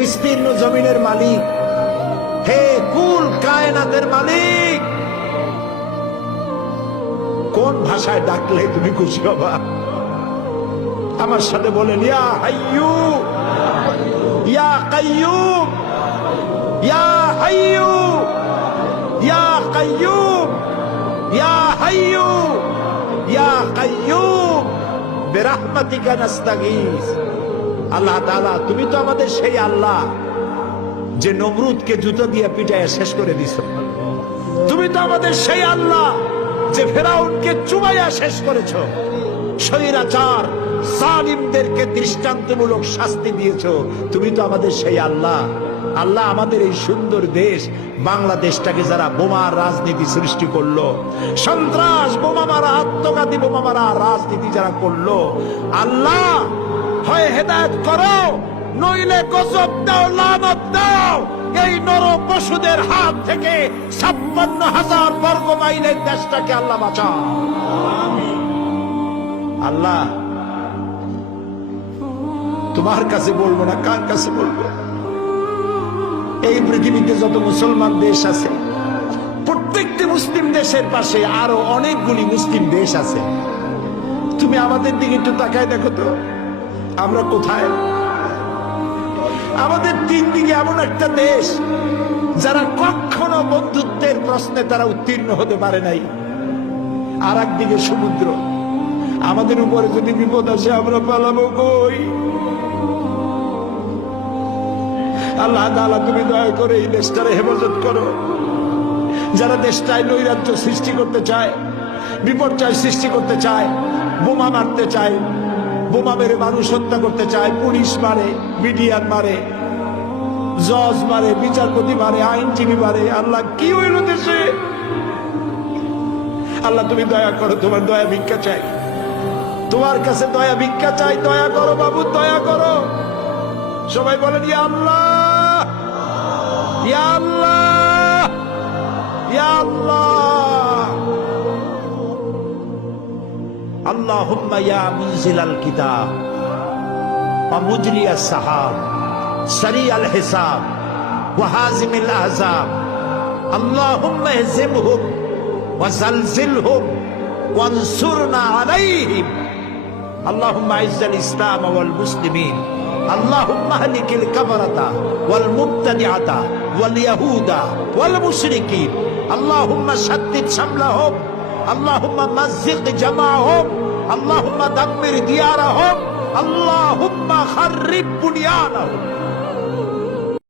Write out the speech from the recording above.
বিস্তীর্ণ জমিনের মালিক, হে কুল কায়নাতের মালিক, কোন ভাষায় ডাকলে তুমি খুশি হবা? আমার সাথে বলেন, ইয়া হাইয়ু ইয়া কাইয়ুম, ইয়া হাইয়ু ইয়া কাইয়ুম, ইয়া হাইয়ু ইয়া কাইয়ুম বিরহমাতিকা নাস্তাগীস। আল্লাহ তাআলা, তুমি তো আমাদের সেই আল্লাহ যে নমরুদকে জুতো দিয়ে পিটাইয়া শেষ করে দিছো। তুমি তো আমাদের সেই আল্লাহ যে ফেরাউনকে চুবাইয়া শেষ করেছো। স্বৈরাচার জালিমদেরকে দৃষ্টান্তমূলক শাস্তি দিয়েছো। তুমি তো আমাদের সেই আল্লাহ। আল্লাহ, আমাদের এই সুন্দর দেশ বাংলাদেশটাকে যারা বোমার রাজনীতি সৃষ্টি করলো, সন্ত্রাস, বোমা মারা, আত্মঘাতী বোমা মারা রাজনীতি যারা করলো, আল্লাহ হয় হেদায়েত করো, নইলে গজব দাও, লানত দাও। এই নর পশুদের হাত থেকে 56,000 বর্গ মাইলের দেশটাকে আল্লাহ বাঁচাও। আল্লাহ, তোমার কাছে বলবো না, কার কাছে বলবো? এই পৃথিবীতে যত মুসলমান দেশ আছে, প্রত্যেকটি মুসলিম দেশের পাশে আরো অনেকগুলি মুসলিম দেশ আছে। তুমি আমাদের দিকে একটু তাকায় দেখো তো, আমরা কোথায়? আমাদের তিন দিকে এমন একটা দেশ যারা কখনো বন্ধুত্বের প্রশ্নে তারা উত্তীর্ণ হতে পারে নাই, আর একদিকে সমুদ্র। আমাদের উপরে যদি বিপদ আসে আমরা পালাবো কই? আল্লাহ তাআলা, তুমি দয়া করে এই দেশটারে হেফাজত করো। যারা দেশটায় নৈরাজ্য সৃষ্টি করতে চায়, বিপর্যয় সৃষ্টি করতে চায়, বোমা মারতে চায়, বোমা মেরে মানুষ হত্যা করতে চায়, পুলিশ মারে, মিডিয়ার মারে, জজ মারে, বিচারপতি মারে, আইনজীবী মারে। আল্লাহ, কি হইল দেশে? আল্লাহ, তুমি দয়া করো, তোমার দয়া ভিক্ষা চাই, তোমার কাছে দয়া ভিক্ষা চাই। দয়া করো বাবু, দয়া করো। সবাই বলেন, ইয়া আল্লাহ, ইয়া আল্লাহ, ইয়া আল্লাহ। আল্লাহুম্মা ইয়া মুনজিলাল কিতাব ওয়া মুজরিয়াস সাহাব সারিয়াল হিসাব ওয়া হাজিমিল আহজাব, আল্লাহুম্মা ইহজিমহুম ওয়া জালজিলহুম ওয়ানসুরনা আলাইহিম, আল্লাহুম্মা আইজ্জাল ইসলাম ওয়াল মুসলিমিন, আল্লাহুম্মা আহলিকিল কাফারাতা ওয়াল মুবতাদিআতা ওয়াল ইয়াহুদা ওয়াল মুশরিকিন, আল্লাহুম্মা শাদ্দিদ শামলাহুম, আল্লাহুম্মা মাযজিক জামাআহুম, আল্লাহুম্মা দাম্মির দিয়ারাহুম, আল্লাহুম্মা খাররিব বুনিয়ানাহুম।